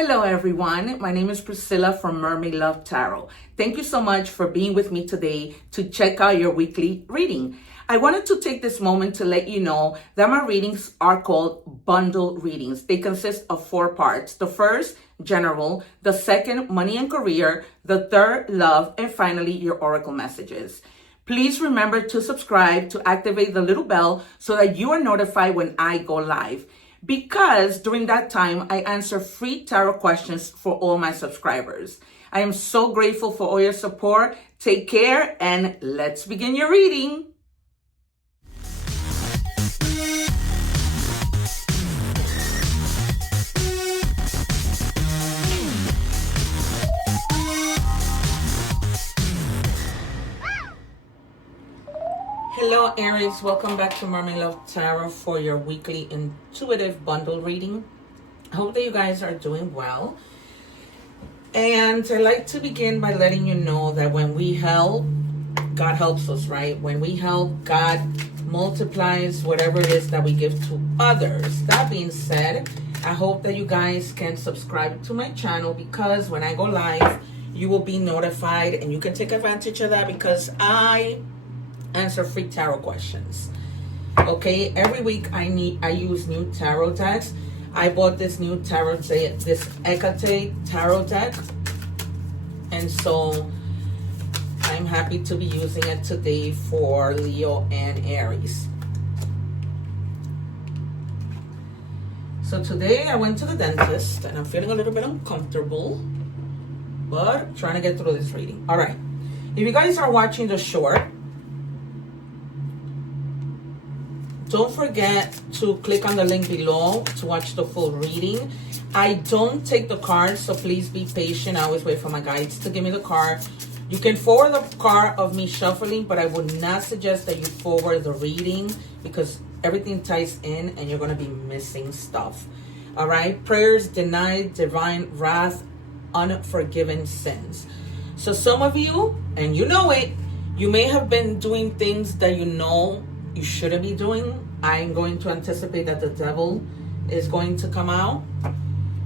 Hello everyone, my name is Priscilla from Mermaid Love Tarot. Thank you so much for being with me today to check out your weekly reading. I wanted to take this moment to let you know that my readings are called bundle readings. They consist of 4 parts. The first, general. The second, money and career. The third, love. And finally, your oracle messages. Please remember to subscribe, to activate the little bell so that you are notified when I go live. Because during that time, I answer free tarot questions for all my subscribers. I am so grateful for all your support. Take care and let's begin your reading. Hello Aries, welcome back to Mermaid Love Tarot for your weekly intuitive bundle reading. I hope that you guys are doing well. And I'd like to begin by letting you know that when we help, God helps us, right? When we help, God multiplies whatever it is that we give to others. That being said, I hope that you guys can subscribe to my channel because when I go live, you will be notified and you can take advantage of that because I answer free tarot questions. Okay, every week I use new tarot decks. I bought this new tarot deck, this Hecate tarot deck, and so I'm happy to be using it today for Leo and Aries. So today I went to the dentist and I'm feeling a little bit uncomfortable, but trying to get through this reading. All right, if you guys are watching the short, don't forget to click on the link below to watch the full reading. I don't take the cards, so please be patient. I always wait for my guides to give me the card. You can forward the card of me shuffling, but I would not suggest that you forward the reading because everything ties in and you're going to be missing stuff. All right? Prayers denied, divine wrath, unforgiven sins. So some of you, and you know it, you may have been doing things that you know you shouldn't be doing. I'm going to anticipate that the devil is going to come out.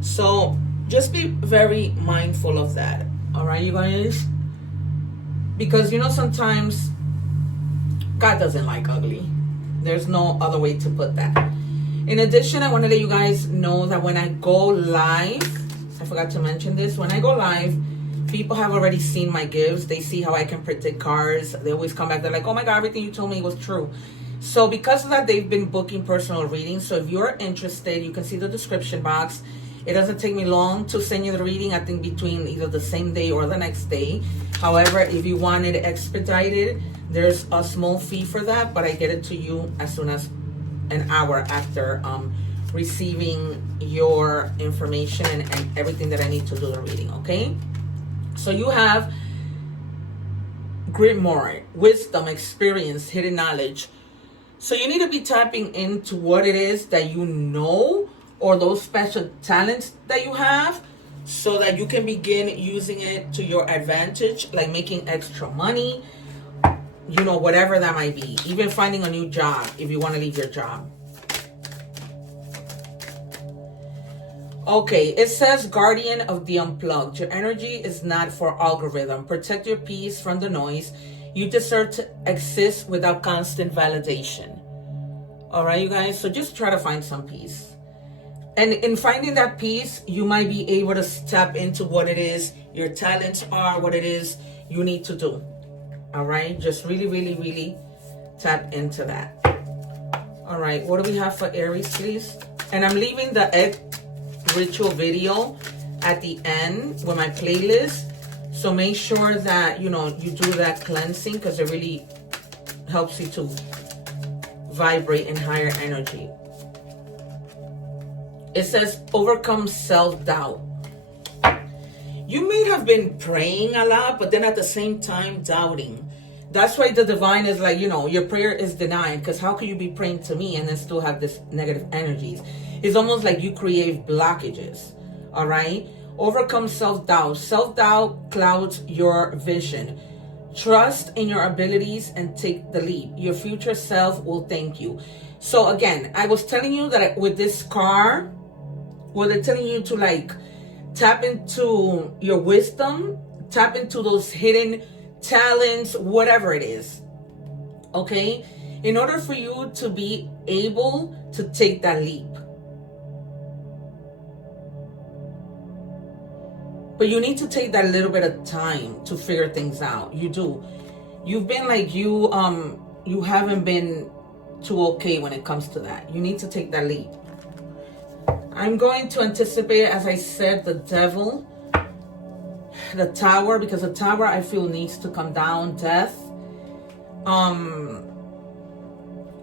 So just be very mindful of that. All right, you guys? Because, you know, sometimes God doesn't like ugly. There's no other way to put that. In addition, I want to let you guys know that when I go live, I forgot to mention this, when I go live, people have already seen my gifts. They see how I can predict cards. They always come back. They're like, oh my God, everything you told me was true. So because of that, they've been booking personal readings. So if you're interested, you can see the description box. It doesn't take me long to send you the reading. I think between either the same day or the next day. However, if you want it expedited, there's a small fee for that. But I get it to you as soon as an hour after receiving your information and everything that I need to do the reading, okay? So you have grimoire, wisdom, experience, hidden knowledge. So you need to be tapping into what it is that you know or those special talents that you have so that you can begin using it to your advantage, like making extra money, you know, whatever that might be. Even finding a new job if you want to leave your job. Okay, it says guardian of the unplugged. Your energy is not for algorithm. Protect your peace from the noise. You deserve to exist without constant validation. All right, you guys? So just try to find some peace. And in finding that peace, you might be able to tap into what it is your talents are, what it is you need to do. All right? Just really, really, really tap into that. All right, what do we have for Aries, please? And I'm leaving the egg ritual video at the end with my playlist. So make sure that, you know, you do that cleansing because it really helps you to vibrate in higher energy. It says overcome self-doubt. You may have been praying a lot, but then at the same time doubting. That's why the divine is like, you know, your prayer is denied because how can you be praying to me and then still have this negative energies? It's almost like you create blockages. All right? Overcome self-doubt. Self-doubt clouds your vision. Trust in your abilities and take the lead. Your future self will thank you. So again, I was telling you that with this car, well, they're telling you to like tap into your wisdom, tap into those hidden talents, whatever it is, okay? In order for you to be able to take that leap. But you need to take that little bit of time to figure things out. You do. You've been like, you haven't been too okay when it comes to that. You need to take that leap. I'm going to anticipate, as I said, the devil, the tower, because the tower I feel needs to come down, death.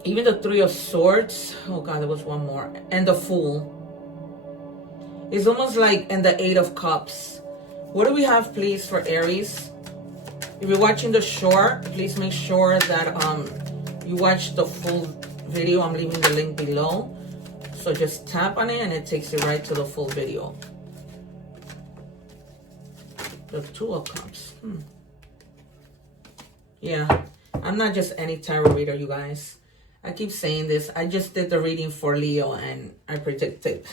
Even the Three of Swords. Oh God, there was one more. And the Fool. It's almost like, and the Eight of Cups. What do we have, please, for Aries? If you're watching the short, please make sure that you watch the full video. I'm leaving the link below. So just tap on it and it takes you right to the full video. The Two of Cups. Yeah, I'm not just any tarot reader, you guys. I keep saying this. I just did the reading for Leo and I predicted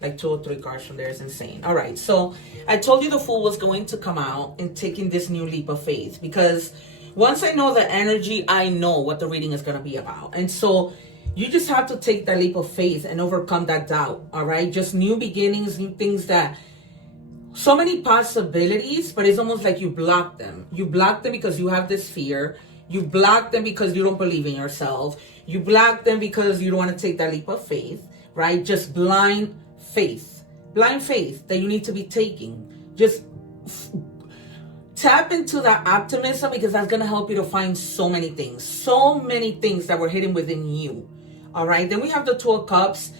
like 2 or 3 cards from there. Is insane. All right, so I told you the Fool was going to come out and taking this new leap of faith, because once I know the energy, I know what the reading is going to be about. And so you just have to take that leap of faith and overcome that doubt. All right, just new beginnings, new things, that so many possibilities, but it's almost like you block them. You block them because you have this fear. You block them because you don't believe in yourself. You block them because you don't want to take that leap of faith, right? Just blind faith that you need to be taking. Just tap into that optimism, because that's going to help you to find so many things that were hidden within you. All right. Then we have the Two of Cups.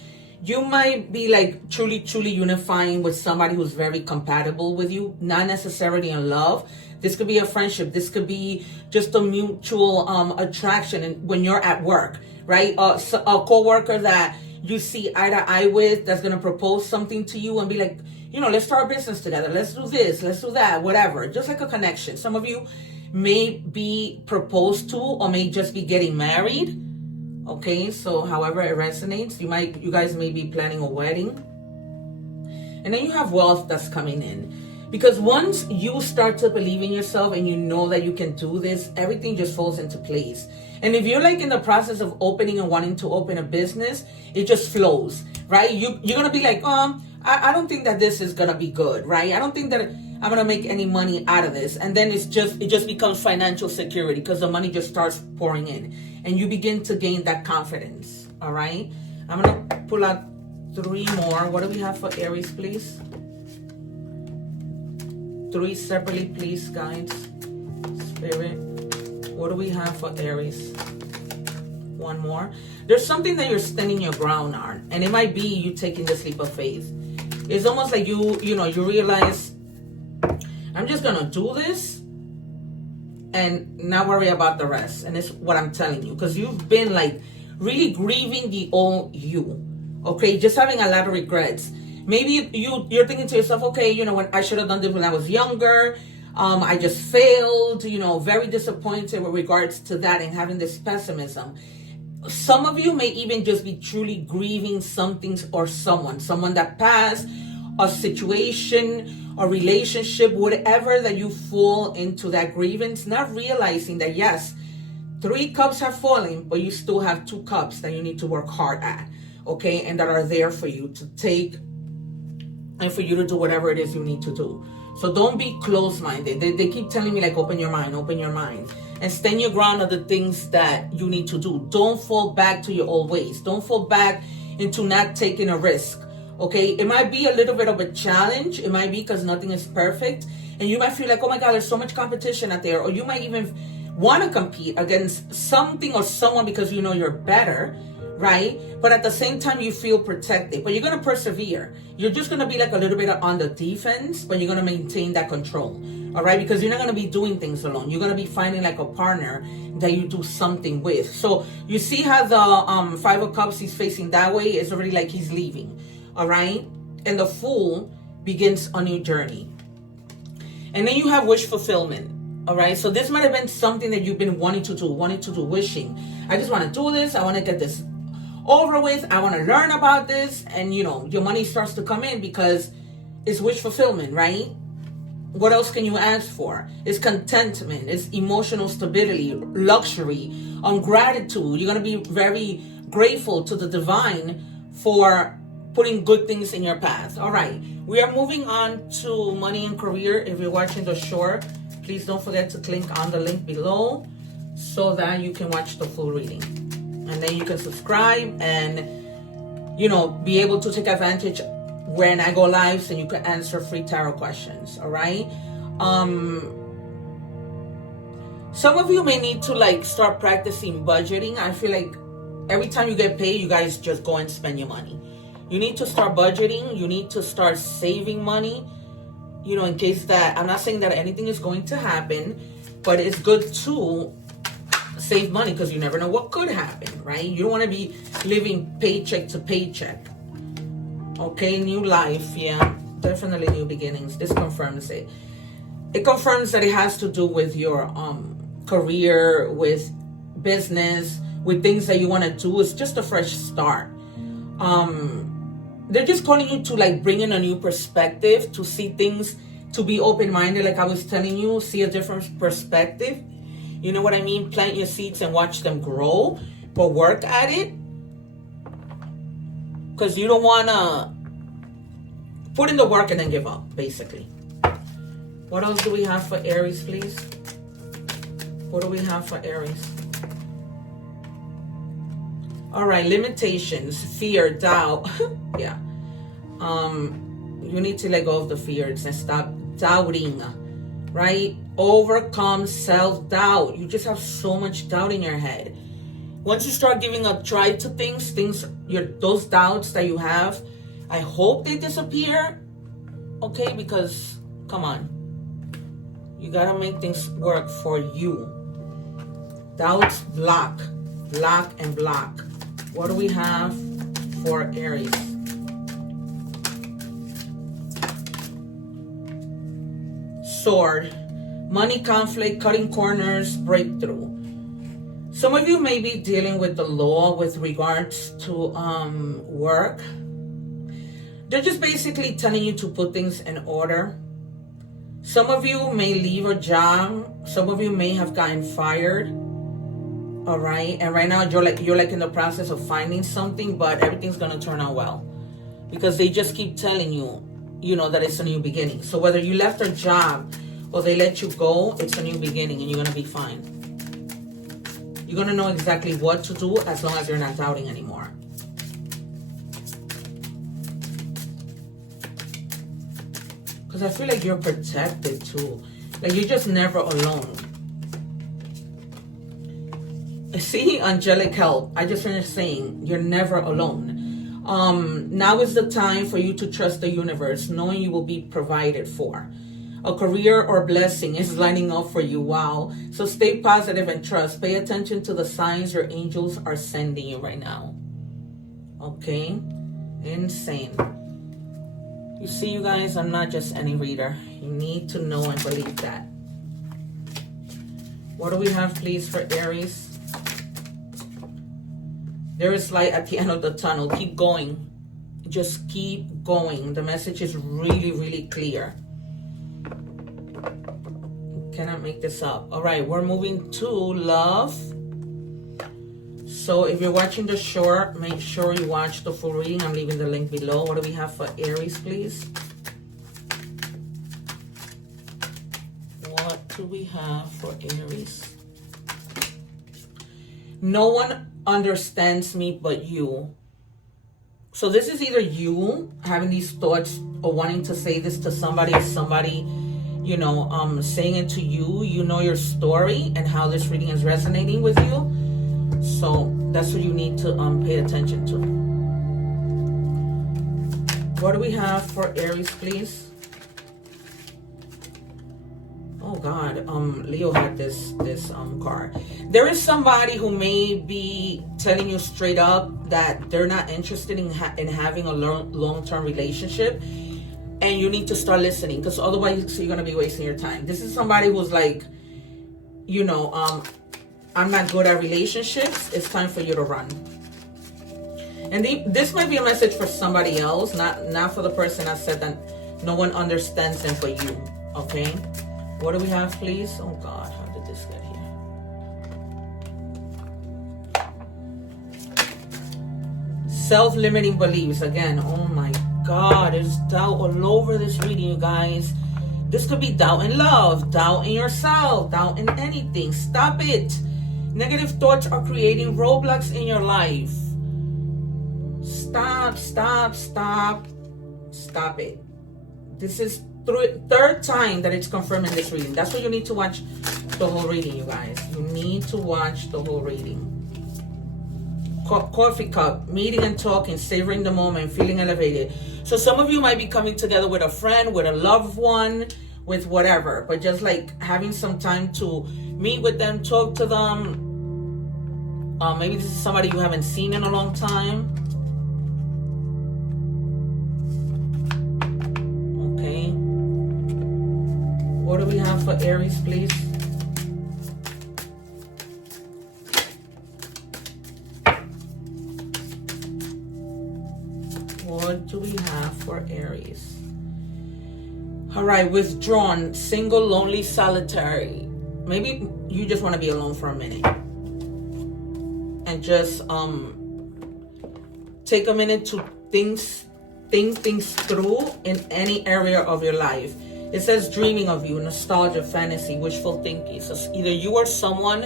You might be like truly unifying with somebody who's very compatible with you, not necessarily in love. This could be a friendship. This could be just a mutual attraction. And when you're at work, right? A coworker that you see eye to eye with, that's going to propose something to you and be like, you know, let's start a business together. Let's do this. Let's do that. Whatever. Just like a connection. Some of you may be proposed to or may just be getting married. Okay. So however it resonates, you guys may be planning a wedding. And then you have wealth that's coming in. Because once you start to believe in yourself and you know that you can do this, everything just falls into place. And if you're like in the process of opening and wanting to open a business, it just flows, right? You're going to be like, I don't think that this is going to be good, right? I don't think that I'm going to make any money out of this. And then it just becomes financial security, because the money just starts pouring in and you begin to gain that confidence. All right. I'm going to pull out 3 more. What do we have for Aries, please? 3 separately, please, guides, spirit. What do we have for Aries? 1 more. There's something that you're standing your ground on, and it might be you taking this leap of faith. It's almost like you realize, I'm just gonna do this and not worry about the rest. And it's what I'm telling you, because you've been like really grieving the old you. Okay, just having a lot of regrets. Maybe you're thinking to yourself, okay, when I should have done this when I was younger. I just failed, very disappointed with regards to that and having this pessimism. Some of you may even just be truly grieving something or someone that passed, a situation, a relationship, whatever, that you fall into that grievance, not realizing that, yes, 3 cups have fallen, but you still have 2 cups that you need to work hard at, okay, and that are there for you to take and for you to do whatever it is you need to do. So don't be closed-minded. They keep telling me, like, open your mind, and stand your ground on the things that you need to do. Don't fall back to your old ways. Don't fall back into not taking a risk, okay? It might be a little bit of a challenge. It might be because nothing is perfect, and you might feel like, oh my God, there's so much competition out there, or you might even want to compete against something or someone because you know you're better, right? But at the same time, you feel protected, but you're going to persevere. You're just going to be like a little bit on the defense, but you're going to maintain that control, all right? Because you're not going to be doing things alone. You're going to be finding like a partner that you do something with. So you see how the 5 of Cups, he's facing that way. It's already like he's leaving, all right? And the Fool begins a new journey. And then you have wish fulfillment, all right? So this might have been something that you've been wanting to do, wishing. I just want to do this. I want to get this over with. I want to learn about this. And your money starts to come in because It's wish fulfillment, right? What else can you ask for? It's contentment, it's emotional stability, luxury, gratitude. You're going to be very grateful to the divine for putting good things in your path. All right, we are moving on to money and career. If you're watching the short, please don't forget to click on the link below so that you can watch the full reading. And then you can subscribe and, be able to take advantage when I go live, so you can answer free tarot questions. All right. Some of you may need to start practicing budgeting. I feel like every time you get paid, you guys just go and spend your money. You need to start budgeting. You need to start saving money, in case that, I'm not saying that anything is going to happen, but it's good to save money because you never know what could happen, right? You don't want to be living paycheck to paycheck. Okay, new life, yeah, definitely new beginnings. This confirms it. It confirms that it has to do with your career, with business, with things that you want to do. It's just a fresh start. They're just calling you to bring in a new perspective, to see things, to be open-minded, like I was telling you, see a different perspective. You know what I mean? Plant your seeds and watch them grow, but work at it. Because you don't want to put in the work and then give up, basically. What else do we have for Aries, please? What do we have for Aries? All right, limitations, fear, doubt. Yeah. You need to let go of the fears and stop doubting, right? Overcome self-doubt. You just have so much doubt in your head. Once you start giving a try to things, those doubts that you have, I hope they disappear. Okay, because come on, you gotta make things work for you. Doubts block, and block. What do we have for Aries? Sword, money conflict, cutting corners, breakthrough. Some of you may be dealing with the law with regards to work. They're just basically telling you to put things in order. Some of you may leave a job. Some of you may have gotten fired. All right. And right now you're in the process of finding something, but everything's going to turn out well. Because they just keep telling you, that it's a new beginning. So whether you left a job or they let you go, it's a new beginning and you're going to be fine. You're going to know exactly what to do as long as you're not doubting anymore. Because I feel like you're protected too. Like you're just never alone. See, angelic help. I just finished saying you're never alone. Now is the time for you to trust the universe, knowing you will be provided for. A career or blessing is lining up for you. Wow. So stay positive and trust. Pay attention to the signs your angels are sending you right now. Okay? Insane. You see, you guys, I'm not just any reader. You need to know and believe that. What do we have, please, for Aries? There is light at the end of the tunnel. Keep going. Just keep going. The message is really, really clear. Cannot make this up. All right, we're moving to love. So if you're watching the short, make sure you watch the full reading. I'm leaving the link below. What do we have for Aries, please? What do we have for Aries? No one understands me but you. So this is either you having these thoughts or wanting to say this to somebody, or somebody, saying it to you. You know your story and how this reading is resonating with you. So that's what you need to pay attention to. What do we have for Aries, please? Oh God, Leo had this card. There is somebody who may be telling you straight up that they're not interested in having a long-term relationship, and you need to start listening, because otherwise you're gonna be wasting your time. This is somebody who's like, I'm not good at relationships. It's time for you to run. And this might be a message for somebody else, not for the person that said that No one understands them but you, okay? What do we have, please? Oh God, how did this get here? Self-limiting beliefs. Again, oh my God, there's doubt all over this reading, you guys. This could be doubt in love, doubt in yourself, doubt in anything. Stop it. Negative thoughts are creating roadblocks in your life. Stop, stop, stop, stop it. This is third time that it's confirming this reading. That's why you need to watch the whole reading, you guys. You need to watch the whole reading. Coffee cup, meeting and talking, savoring the moment, feeling elevated. So some of you might be coming together with a friend, with a loved one, with whatever, but just like having some time to meet with them, talk to them. Maybe this is somebody you haven't seen in a long time. Okay. What do we have for Aries, please? What do we have for Aries? All right, withdrawn, single, lonely, solitary. Maybe you just want to be alone for a minute. And just take a minute to think things through in any area of your life. It says dreaming of you, nostalgia, fantasy, wishful thinking. So either you or someone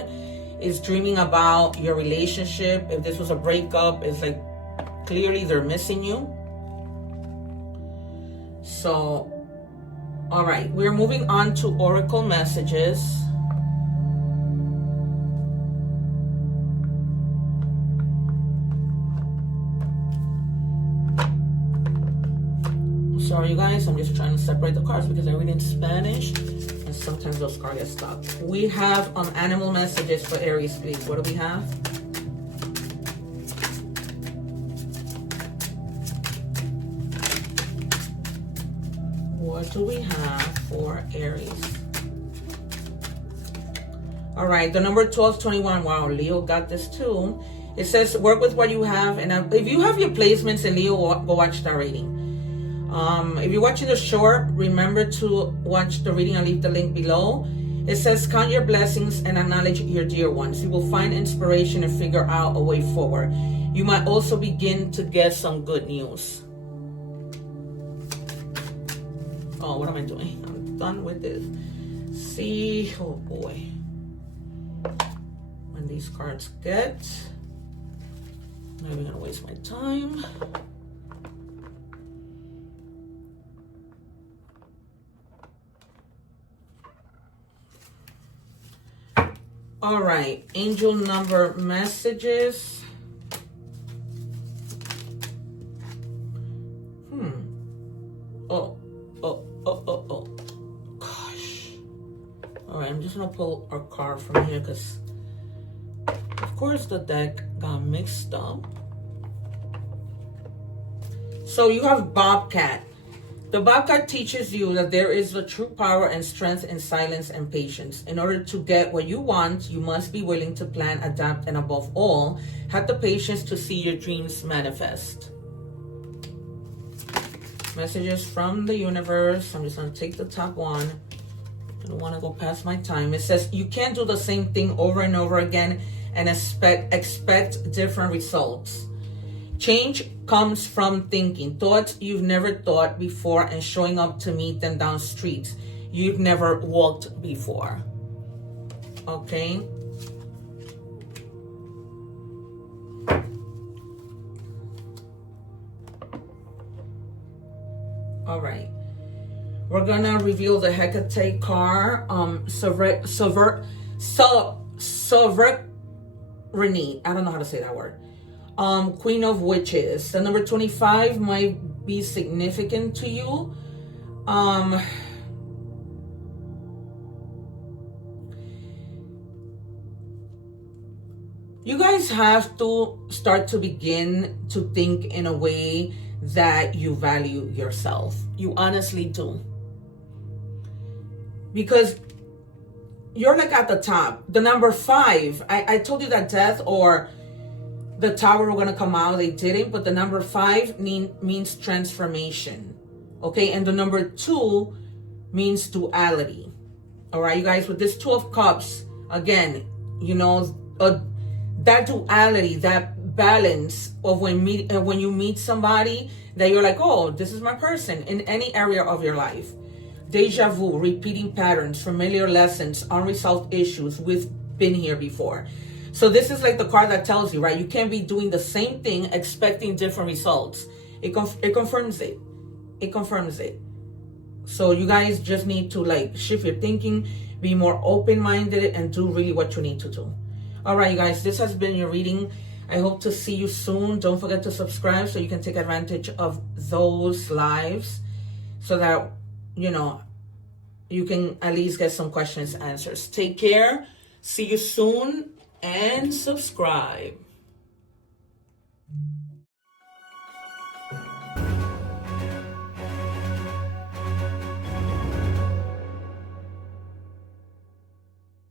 is dreaming about your relationship. If this was a breakup, it's like clearly they're missing you. So, all right, we're moving on to oracle messages. Sorry, you guys, I'm just trying to separate the cards because I read in Spanish and sometimes those cards get stuck. We have animal messages for Aries, please. What do we have? What do we have for Aries? All right, the number 1221. Wow, Leo got this too. It says work with what you have, and if you have your placements in Leo, go watch that reading. If you're watching the short, remember to watch the reading. I'll leave the link below. It says count your blessings and acknowledge your dear ones. You will find inspiration and figure out a way forward. You might also begin to get some good news. Oh, what am I doing? I'm done with this. See, oh boy. When these cards get, I'm not even gonna waste my time. All right, angel number messages. Oh. Gosh. All right, I'm just gonna pull a card from here because, of course, the deck got mixed up. So you have Bobcat. The Bobcat teaches you that there is a true power and strength in silence and patience. In order to get what you want, you must be willing to plan, adapt, and above all, have the patience to see your dreams manifest. Messages from the universe. I'm just going to take the top one. I don't want to go past my time. It says you can't do the same thing over and over again and expect different results. Change comes from thinking thoughts you've never thought before and showing up to meet them down streets you've never walked before. Okay. All right. We're gonna reveal the Hecate card. Sovereignty. I don't know how to say that word. Queen of Witches. The number 25 might be significant to you. You guys have to start to begin to think in a way that you value yourself. You honestly do. Because you're like at the top. The number 5, I told you that death or the tower were going to come out. They didn't, but the number 5 means transformation. Okay, and the number 2 means duality. All right, you guys, with this 2 of Cups, again, you know, that duality, that balance of when you meet somebody that you're like, oh, this is my person, in any area of your life. Deja vu, repeating patterns, familiar lessons, unresolved issues. We've been here before. So this is like the card that tells you, right? You can't be doing the same thing expecting different results. It confirms it. It confirms it. So you guys just need to like shift your thinking, be more open-minded, and do really what you need to do. All right, you guys, this has been your reading. I hope to see you soon. Don't forget to subscribe so you can take advantage of those lives so that, you know, you can at least get some questions answers. Take care. See you soon and subscribe.